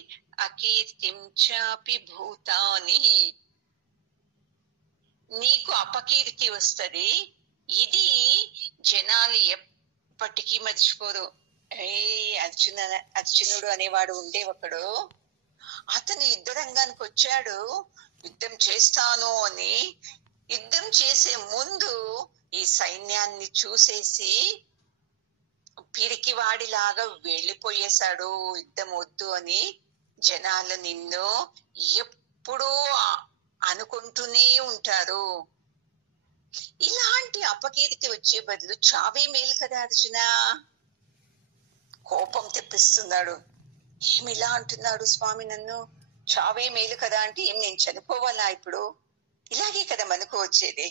అకీర్తిం చాపి భూతాని, నీకు అపకీర్తి వస్తుంది. ఇది జనాలు ఎప్పటికీ మర్చిపోరు. అర్జునుడు అనేవాడు ఉండే ఒకడు, అతను యుద్ధ రంగానికి వచ్చాడు, యుద్ధం చేస్తాను అని. యుద్ధం చేసే ముందు ఈ సైన్యాన్ని చూసేసి పిరికి వాడిలాగా వెళ్ళిపోయేశాడు యుద్ధం వద్దు అని. జనాలు నిన్ను ఎప్పుడూ అనుకుంటూనే ఉంటారు. ఇలాంటి అపకీర్తి వచ్చే బదులు చావే మేలు కదా అర్జున. కోపం తెప్పిస్తున్నాడు. ఏమి ఇలా అంటున్నాడు స్వామి, నన్ను చావే మేలు కదా అంటే ఏం నేను చనిపోవాలా ఇప్పుడు? ఇలాగే కదా మనకు వచ్చేది.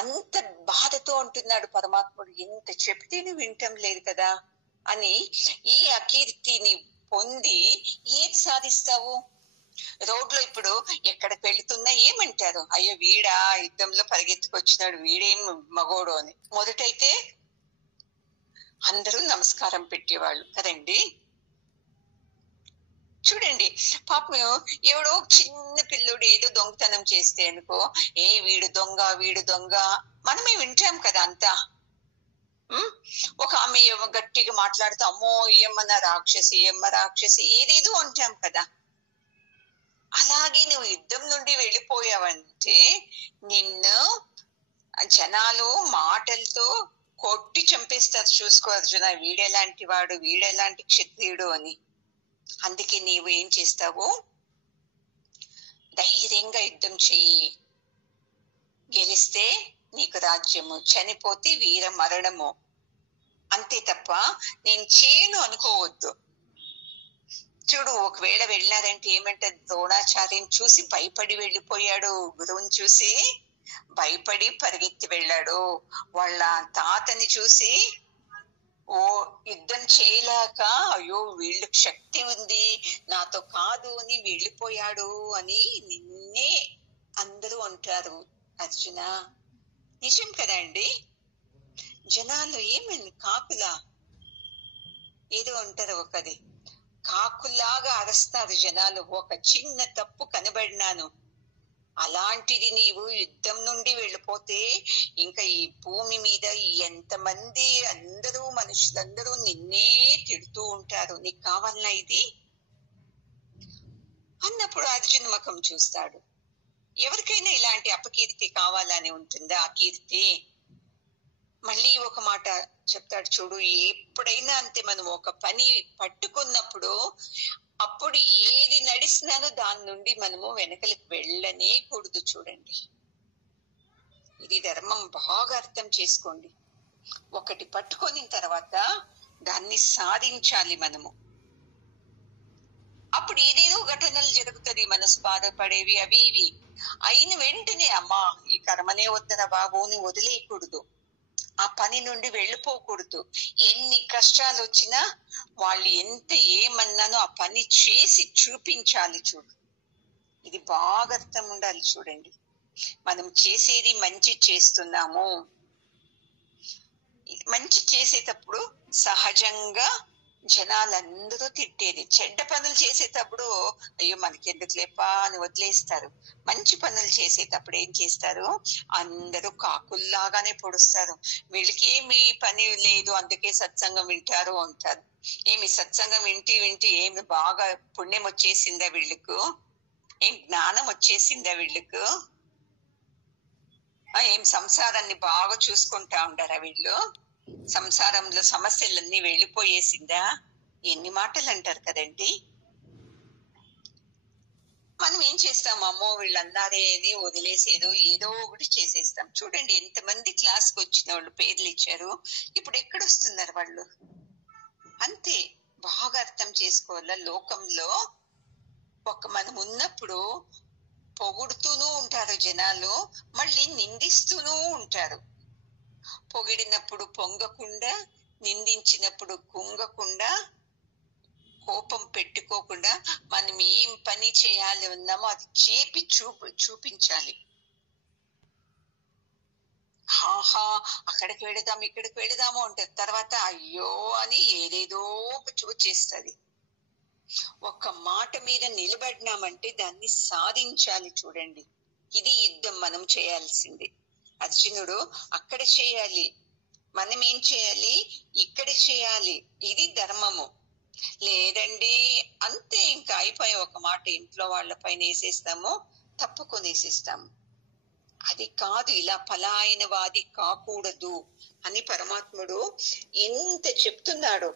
అంత బాధతో అంటున్నాడు పరమాత్ముడు, ఎంత చెప్తేనే వింటం లేదు కదా అని. ఈ అకీర్తిని పొంది ఏది సాధిస్తావు? రోడ్లో ఇప్పుడు ఎక్కడికి వెళుతున్నా ఏమంటారు? అయ్యో వీడా యుద్ధంలో పరిగెత్తుకొచ్చినాడు, వీడేం మగోడు అని. మొదటైతే అందరూ నమస్కారం పెట్టేవాళ్ళు కదండి. చూడండి పాపం, ఎవడో చిన్న పిల్లుడు ఏదో దొంగతనం చేస్తే అనుకో, వీడు దొంగ మనమే వింటాం కదా అంతా. ఒక ఆమె గట్టిగా మాట్లాడుతూ అమ్మో ఏమన్నా రాక్షసి, ఏదేదో అంటాం కదా. అలాగే నువ్వు యుద్ధం నుండి వెళ్ళిపోయావంటే నిన్ను జనాలు మాటలతో కొట్టి చంపేస్తారు. చూసుకో అర్జున, వీడెలాంటి వాడు, వీడెలాంటి క్షత్రియుడు అని. అందుకే నీవు ఏం చేస్తావు? ధైర్యంగా యుద్ధం చెయ్యి. గెలిస్తే నీకు రాజ్యము, చనిపోతే వీర మరణము. అంతే తప్ప నేను చేయను అనుకోవద్దు. చూడు, ఒకవేళ వెళ్ళారంటే ఏమంటారు? ద్రోణాచార్యం చూసి భయపడి వెళ్ళిపోయాడు. గురువుని చూసి భయపడి పరిగెత్తి వెళ్ళాడు. వాళ్ళ తాతని చూసి ఓ యుద్ధం చేయలేక, అయ్యో వీళ్ళకి శక్తి ఉంది, నాతో కాదు అని వెళ్ళిపోయాడు అని నిన్నే అందరూ అంటారు అర్జున. నిజం కదండి. జనాలు ఏమని కాకులా ఏదో అంటారు, ఒకది కాకుల్లాగా అరస్తారు జనాలు ఒక చిన్న తప్పు కనబడినాను. అలాంటిది నీవు యుద్ధం నుండి వెళ్ళిపోతే ఇంకా ఈ భూమి మీద ఎంతమంది అందరూ మనుషులందరూ నిన్నే తిడుతూ ఉంటారు. నీకు కావాలన్నా ఇది అన్నప్పుడు అర్జున్ ముఖం చూస్తాడు. ఎవరికైనా ఇలాంటి అపకీర్తి కావాలని ఉంటుందా? అకీర్తి. మళ్ళీ ఒక మాట చెప్తాడు చూడు, ఎప్పుడైనా అంతే, మనం ఒక పని పట్టుకున్నప్పుడు అప్పుడు ఏది నడిచినానో దాని నుండి మనము వెనకలికి వెళ్ళనే కూడదు. చూడండి, ఇది ధర్మం. బాగా అర్థం చేసుకోండి. ఒకటి పట్టుకొని తర్వాత దాన్ని సాధించాలి మనము. అప్పుడు ఏదేదో ఘటనలు జరుగుతుంది, మనసు బాధపడేవి అవి ఇవి. అయిన వెంటనే అమ్మా ఈ కర్మనే వద్దరా బాబు అని వదిలేయకూడదు. ఆ పని నుండి వెళ్ళిపోకూడదు. ఎన్ని కష్టాలు వచ్చినా వాళ్ళు ఎంత ఏమన్నానో ఆ పని చేసి చూపించాలి. చూడు, ఇది బాగా అర్థం ఉండాలి. చూడండి, మనం చేసేది మంచి చేస్తున్నాము. మంచి చేసేటప్పుడు సహజంగా జనాలందరూ తిట్టేది. చెడ్డ పనులు చేసేటప్పుడు అయ్యో మనకెందుకు లేపా అని వదిలేస్తారు. మంచి పనులు చేసేటప్పుడు ఏం చేస్తారు? అందరూ కాకుల్లాగానే పొడుస్తారు. వీళ్ళకి ఏమి పని లేదు, అందుకే సత్సంగం వింటారు అంటారు. ఏమి సత్సంగం వింటి వింటి ఏమి బాగా పుణ్యం వచ్చేసిందా వీళ్ళకు? ఏం జ్ఞానం వచ్చేసిందా వీళ్ళకు? ఏం సంసారాన్ని బాగా చూసుకుంటా ఉండారా వీళ్ళు? సంసారంలో సమస్యలన్నీ వెళ్ళిపోయేసిందా? ఎన్ని మాటలు అంటారు కదండి. మనం ఏం చేస్తాం? అమ్మో వీళ్ళు అన్నారే అని వదిలేసేదో ఏదో ఒకటి చేసేస్తాం. చూడండి, ఎంతమంది క్లాస్కి వచ్చిన వాళ్ళు పేర్లు ఇచ్చారు, ఇప్పుడు ఎక్కడొస్తున్నారు వాళ్ళు? అంతే. బాగా అర్థం చేసుకోవాల. లోకంలో మనం ఉన్నప్పుడు పొగుడుతూనూ ఉంటారు జనాలు, మళ్ళీ నిందిస్తూనూ ఉంటారు. పొగిడినప్పుడు పొంగకుండా, నిందించినప్పుడు కుంగకుండా, కోపం పెట్టుకోకుండా మనం ఏం పని చేయాలి ఉన్నామో అది చేపి చూపించాలి. హాహా అక్కడికి వెళదాం ఇక్కడికి వెళదాము అంటారు. తర్వాత అయ్యో అని ఏదేదో చేస్తుంది. ఒక్క మాట మీద నిలబడినామంటే దాన్ని సాధించాలి. చూడండి, ఇది యుద్ధం మనం చేయాల్సింది. అర్జునుడు అక్కడ చేయాలి, మనం ఏం చేయాలి? ఇక్కడ చేయాలి. ఇది ధర్మము. లేదండి అంతే, ఇంకా అయిపోయి ఒక మాట ఇంట్లో వాళ్ళ పైన వేసేస్తాము, తప్పుకొని వేసేస్తాము. అది కాదు. ఇలా పలాయనవాది కాకూడదు అని పరమాత్ముడు ఇంత చెప్తున్నాడు.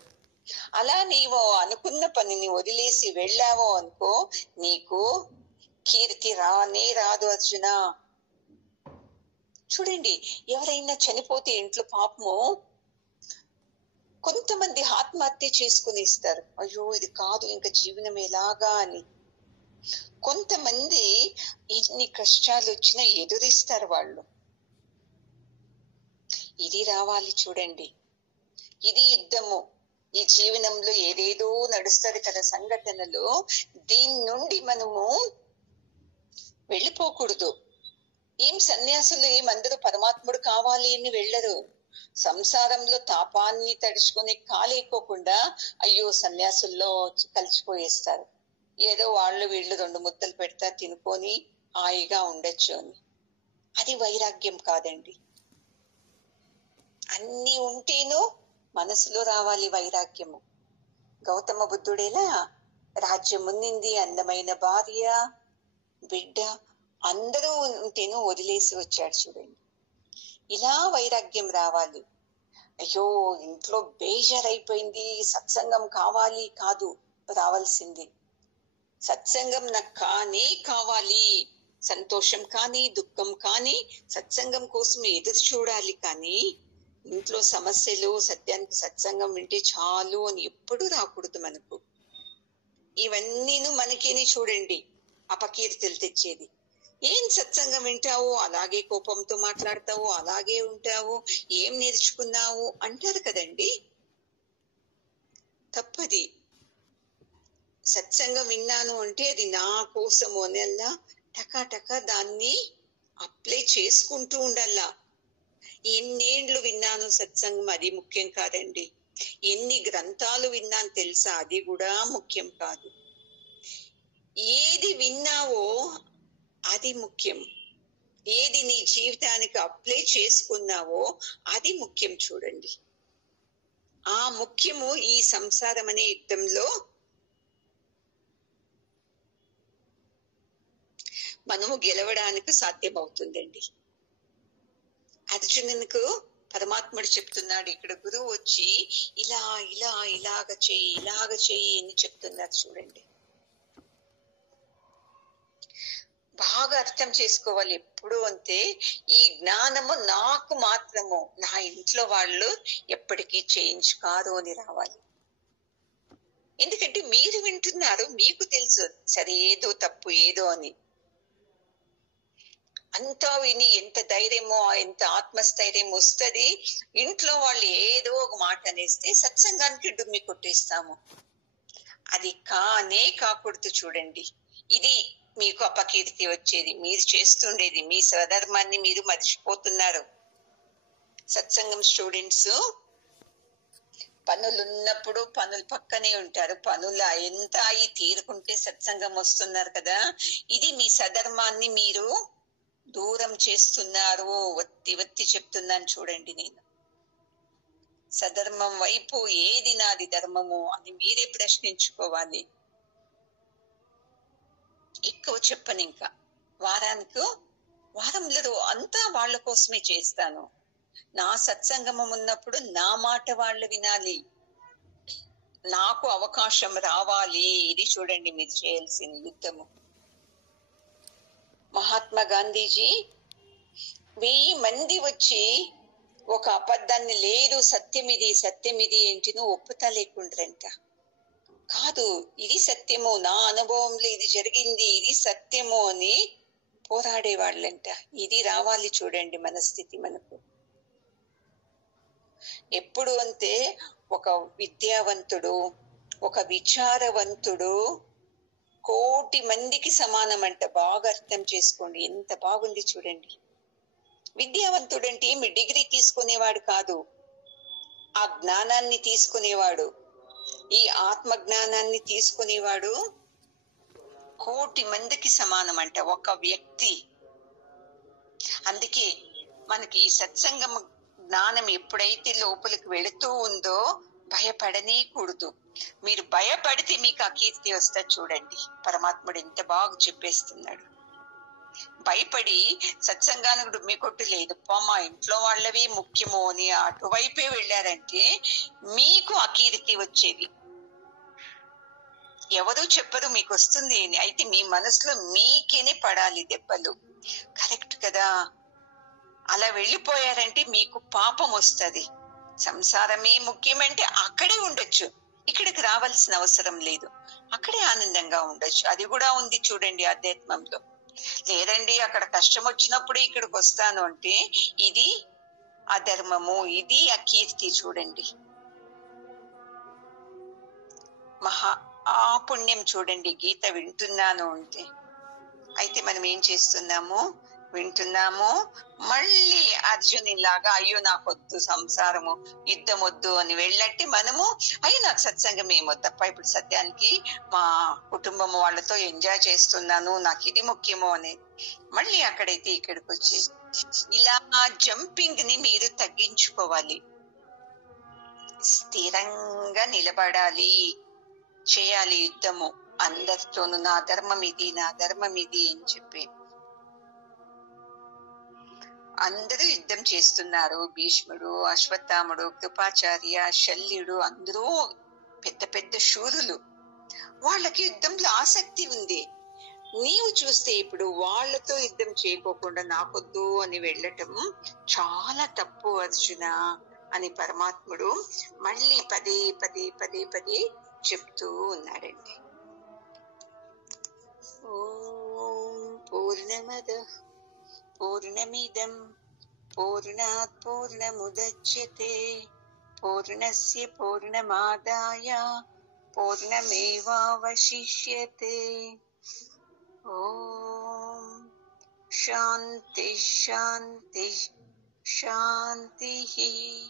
అలా నీవు అనుకున్న పనిని వదిలేసి వెళ్ళావో అనుకో, నీకు కీర్తి రానే రాదు అర్జున. చూడండి, ఎవరైనా చనిపోతే ఇంట్లో పాపము కొంతమంది ఆత్మహత్య చేసుకుని ఇస్తారు. అయ్యో ఇది కాదు ఇంకా జీవనం ఎలాగా అని. కొంతమంది ఎన్ని కష్టాలు వచ్చినా ఎదురిస్తారు వాళ్ళు. ఇది రావాలి. చూడండి, ఇది యుద్ధము. ఈ జీవనంలో ఏదేదో నడుస్తుంది కదా సంఘటనలు, దీని నుండి మనము వెళ్ళిపోకూడదు. ఏం సన్యాసులు ఏమందరూ పరమాత్ముడు కావాలి అని వెళ్ళరు. సంసారంలో తాపాన్ని తడుచుకొని కాలేకోకుండా అయ్యో సన్యాసుల్లో కలిసిపోయేస్తారు. ఏదో వాళ్ళు వీళ్ళు 2 ముద్దలు పెడతా తినుకొని హాయిగా ఉండొచ్చు అని. అది వైరాగ్యం కాదండి. అన్ని ఉంటేనూ మనసులో రావాలి వైరాగ్యము. గౌతమ బుద్ధుడేలా రాజ్యం ఉన్నింది, అందమైన భార్య, బిడ్డ అందరూ ఉంటేనూ వదిలేసి వచ్చాడు. చూడండి, ఇలా వైరాగ్యం రావాలి. అయ్యో ఇంట్లో బేజారైపోయింది, సత్సంగం కావాలి కాదు రావాల్సింది. సత్సంగం నాకు కానీ కావాలి, సంతోషం కానీ దుఃఖం కానీ సత్సంగం కోసం ఎదురు చూడాలి. కానీ ఇంట్లో సమస్యలు సత్యానికి సత్సంగం వింటే చాలు అని ఎప్పుడు రాకూడదు మనకు. ఇవన్నీను మనకేనే చూడండి అపకీర్తులు తెచ్చేది. ఏం సత్సంగం వింటావు, అలాగే కోపంతో మాట్లాడతావు, అలాగే ఉంటావు, ఏం నేర్చుకున్నావు అంటారు కదండి. తప్పది. సత్సంగం విన్నాను అంటే అది నా కోసము అనల్లా టకాటక దాన్ని అప్లై చేసుకుంటూ ఉండాలా. ఎన్నేండ్లు విన్నాను సత్సంగం అది ముఖ్యం కాదండి. ఎన్ని గ్రంథాలు విన్నాను తెలుసా, అది కూడా ముఖ్యం కాదు. ఏది విన్నావో అది ముఖ్యం. ఏది నీ జీవితానికి అప్లై చేసుకున్నావో అది ముఖ్యం. చూడండి, ఆ ముఖ్యము ఈ సంసారం అనే యుద్ధంలో మనము గెలవడానికి సాధ్యమవుతుందండి. అర్జునునికి పరమాత్ముడు చెప్తున్నాడు, ఇక్కడ గురువు వచ్చి ఇలా ఇలా ఇలాగ చెయ్యి అని చెప్తున్నారు. చూడండి, బాగా అర్థం చేసుకోవాలి. ఎప్పుడు అంతే, ఈ జ్ఞానము నాకు మాత్రము, నా ఇంట్లో వాళ్ళు ఎప్పటికీ చేంజ్ కాదు అని రావాలి. ఎందుకంటే మీరు వింటున్నారు, మీకు తెలుసు సరే ఏదో తప్పు ఏదో అని. అంతా విని ఎంత ధైర్యమో, ఎంత ఆత్మస్థైర్యం వస్తుంది. ఇంట్లో వాళ్ళు ఏదో ఒక మాట అనేస్తే సత్సంగానికి డుమ్మి కొట్టేస్తాము. అది కానే కాకూడదు. చూడండి, ఇది మీకు అపకీర్తి వచ్చేది. మీరు చేస్తుండేది మీ స్వధర్మాన్ని మీరు మర్చిపోతున్నారు. సత్సంగం స్టూడెంట్స్ పనులున్నప్పుడు పనులు పక్కనే ఉంటారు. పనులు ఎంత అయి తీరుకుంటే సత్సంగం వస్తున్నారు కదా. ఇది మీ సధర్మాన్ని మీరు దూరం చేస్తున్నారు. ఒత్తి చెప్తున్నాను చూడండి. నేను సధర్మం వైపు ఏది నాది ధర్మము అని మీరే ప్రశ్నించుకోవాలి. ఎక్కువ చెప్పను. ఇంకా వారంలో అంతా వాళ్ళ కోసమే చేస్తాను. నా సత్సంగమం ఉన్నప్పుడు నా మాట వాళ్ళు వినాలి, నాకు అవకాశం రావాలి. ఇది చూడండి మీరు చేయాల్సిన యుద్ధము. మహాత్మా గాంధీజీ 1000 మంది వచ్చి ఒక అబద్ధాన్ని లేదు సత్యమిది ఏంటిను ఒప్పుతా లేకుండ్రంట. కాదు, ఇది సత్యము, నా అనుభవంలో ఇది జరిగింది, ఇది సత్యము అని పోరాడేవాళ్ళంట. ఇది రావాలి. చూడండి మన స్థితి మనకు. ఎప్పుడు అంతే, ఒక విద్యావంతుడు, ఒక విచారవంతుడు 1,000,000 మందికి సమానం అంట. బాగా అర్థం చేసుకోండి, ఎంత బాగుంది చూడండి. విద్యావంతుడు అంటే ఏమి డిగ్రీ తీసుకునేవాడు కాదు, ఆ జ్ఞానాన్ని తీసుకునేవాడు, ఈ ఆత్మ జ్ఞానాన్ని తీసుకునేవాడు 1,000,000 మందికి సమానం అంట ఒక వ్యక్తి. అందుకే మనకి ఈ సత్సంగం జ్ఞానం ఎప్పుడైతే లోపలికి వెళుతూ ఉందో భయపడనే కూడదు. మీరు భయపడితే మీకు ఆ కీర్తి వస్తా. చూడండి, పరమాత్ముడు ఎంత బాగా చెప్పేస్తున్నాడు. భయపడి సత్సంగానికి డుమ్మి కొట్టు లేదు, మా ఇంట్లో వాళ్ళవి ముఖ్యమో అని అటువైపే వెళ్ళారంటే మీకు ఆ కీర్తి వచ్చేది. ఎవరు చెప్పరు మీకు వస్తుంది అని. అయితే మీ మనసులో మీకేనే పడాలి దెబ్బలు. కరెక్ట్ కదా. అలా వెళ్ళిపోయారంటే మీకు పాపం వస్తుంది. సంసారమే ముఖ్యమంటే అక్కడే ఉండొచ్చు, ఇక్కడికి రావాల్సిన అవసరం లేదు, అక్కడే ఆనందంగా ఉండొచ్చు. అది కూడా ఉంది చూడండి ఆధ్యాత్మంలో. లేదండి అక్కడ కష్టం వచ్చినప్పుడు ఇక్కడికి వస్తాను అంటే ఇది అధర్మము, ఇది అకీర్తి. చూడండి, మహా పుణ్యం. చూడండి, గీత వింటున్నాను అంటే. అయితే మనం ఏం చేస్తున్నాము, వింటున్నాము, మళ్ళీ అర్జుని లాగా అయ్యో నాకొద్దు సంసారము, యుద్ధం వద్దు అని వెళ్ళట్టి మనము అయ్యో నాకు సత్సంగం ఏమొద్దప్ప, ఇప్పుడు సత్యానికి మా కుటుంబం వాళ్ళతో ఎంజాయ్ చేస్తున్నాను, నాకు ఇది ముఖ్యమో అనేది మళ్ళీ అక్కడైతే ఇక్కడికి వచ్చి ఇలా జంపింగ్ ని మీరు తగ్గించుకోవాలి. స్థిరంగా నిలబడాలి, చేయాలి యుద్ధము అందరితోనూ. నా ధర్మం ఇది, నా ధర్మం ఇది అని చెప్పి అందరూ యుద్ధం చేస్తున్నారు. భీష్ముడు, అశ్వత్థాముడు, కృపాచార్య, శల్యుడు అందరూ పెద్ద పెద్ద శూరులు. వాళ్ళకి యుద్ధంలో ఆసక్తి ఉంది. నీవు చూస్తే ఇప్పుడు వాళ్ళతో యుద్ధం చేయకోకుండా నాకొద్దు అని వెళ్ళటం చాలా తప్పు అర్జున అని పరమాత్ముడు మళ్ళీ పదే పదే పదే పదే చెప్తూ ఉన్నాడండి. ఓం పూర్ణమద పూర్ణమిదం పూర్ణాత్ పూర్ణముదచ్యతే పూర్ణస్య పూర్ణమాదాయ పూర్ణమేవావశిష్యతే. ఓం శాంతి శాంతి శాంతి.